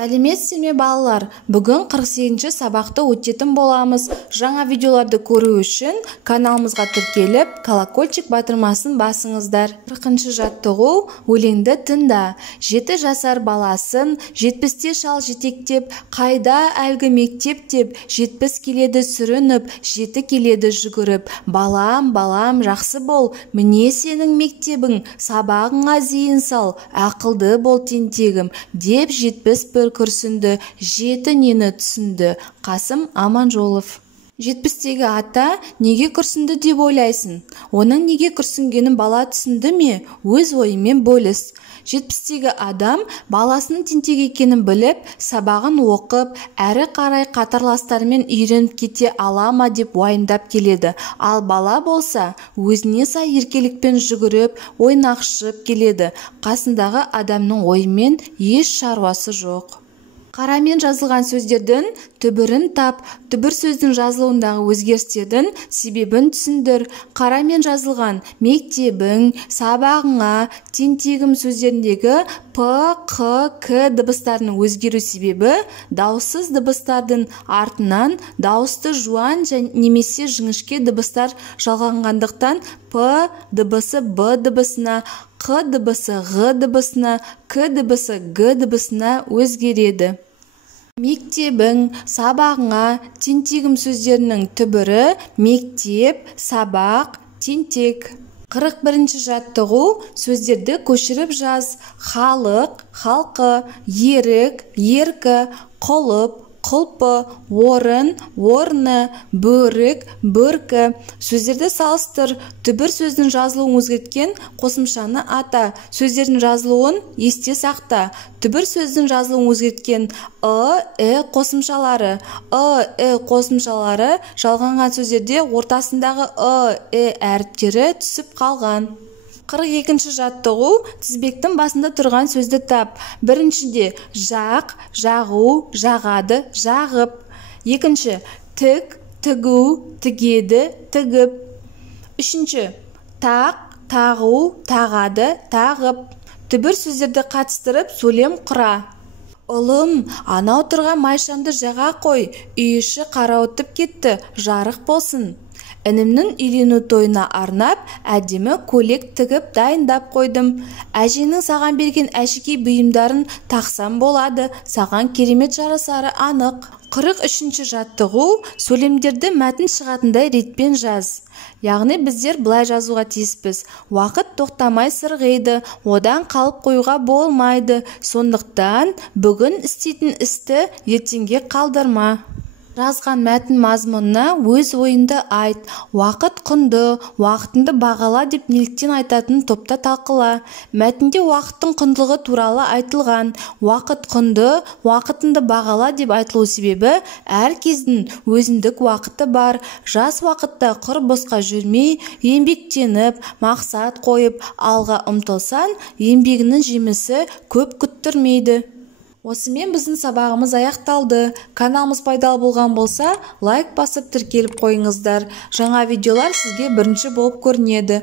Сәлеметсіздер ме балалар? Бүгін 48-ші сабақты өтетін боламыз. Жаңа видеоларды көру үшін каналымызға тіркеліп, колокольчик батырмасын басыңыздар. 40-ші жаттығу: өлеңді тыңда. 7 жасар баласын 70-те шал жетектеп, қайда әлгі мектеп деп, 70 келеді сүрініп, 7 келеді жүгіріп. Балам, балам, жақсы бол, міне сенің мектебің, сабағыңа зейін сал, ақылды бол тентегім, деп 70 бір күрсінді, 7 нені түсінді. Қасым Аманжолов. 70-тегі ата неге күрсінді деп ойлайсың? Оның неге күрсінгенін бала түсінді ме? Өз ойымен бөліс. 70-тегі адам баласының тентек екенін біліп, сабағын оқып, әрі қарай қатарластарымен үйреніп кете ала ма деп уайымдап келеді. Ал бала болса, өзіне сай еркелікпен жүгіріп, ойнақшып келеді. Қасындағы адамның ойымен еш шаруасы жоқ. Қарамен жазылған сөздердің түбірін тап, түбір сөздің жазылуындағы өзгерістердің себебін түсіндір. Қарамен жазылған мектебің, сабағыңа, тентегім сөздеріндегі п, қ, к дыбыстарының өзгеру себебі дауыссыз дыбыстардың артынан дауысты жуан немесе жіңішке дыбыстар жалғанғандықтан п дыбысы б дыбысына, қ дыбысы ғ дыбысына, к дыбысы г дыбысына өзгереді. Мектебің, сабағыңа, тентегім сөздерінің түбірі мектеп, сабақ, тентек. 41-ші жаттығу: сөздерді көшіріп жаз. Халық, халқы, ерік, еркі, құлып, құлпы, орын, орны, бөрік, бөркі. Сөздерді салыстыр. Түбір сөздің жазылуын өзгерткен қосымшаны ата. Сөздердің жазылуын есте сақта. Түбір сөздің жазылуын өзгерткен қосымшалары. Қосымшалары жалғанған сөздерде ортасындағы әріптері түсіп қалған. 42-ші жаттығу: тізбектің басында тұрған сөзді тап. Біріншіде жақ, жағу, жағады, жағып. Екінші тік, тігу, тігеді, тігіп. Үшінші тақ, тағу, тағады, тағып. Түбір сөздерді қатыстырып сөйлем құра. Ұлым, анау тұрған майшамды жаға қой, үй іші қарауытып кетті, жарық болсын. Інімнің үйлену тойына арнап, әдемі көйлек тігіп дайындап қойдым. Әжеңнің саған берген әшекей бұйымдарын тақсам болады, саған керемет жарасары анық. 43-ші жаттығу: сөйлемдерді мәтін шығатындай ретпен жаз. Яғни біздер былай жазуға тиіспіз: уақыт тоқтамай сырғиды, одан қалып қоюға болмайды. Сондықтан бүгін істейтін істі ертеңге қалдырма. Жазған мәтін мазмұнына өз ойынды айт. Уақыт құнды, уақытынды бағала деп неліктен айтатын топта талқыла. Мәтінде уақыттың құндылығы туралы айтылған. Уақыт құнды, уақытынды бағала деп айтылу себебі әр кездің өзіндік уақыты бар. Жас уақытта құр босқа жүрмей, еңбектеніп, мақсат қойып, алға ұмтылсан, еңбегінің жемісі көп күттірмейді. Осымен біздің сабағымыз аяқталды. Каналымыз пайдалы болған болса, лайк басып тіркеліп қойыңыздар. Жаңа видеолар сізге бірінші болып көрінеді.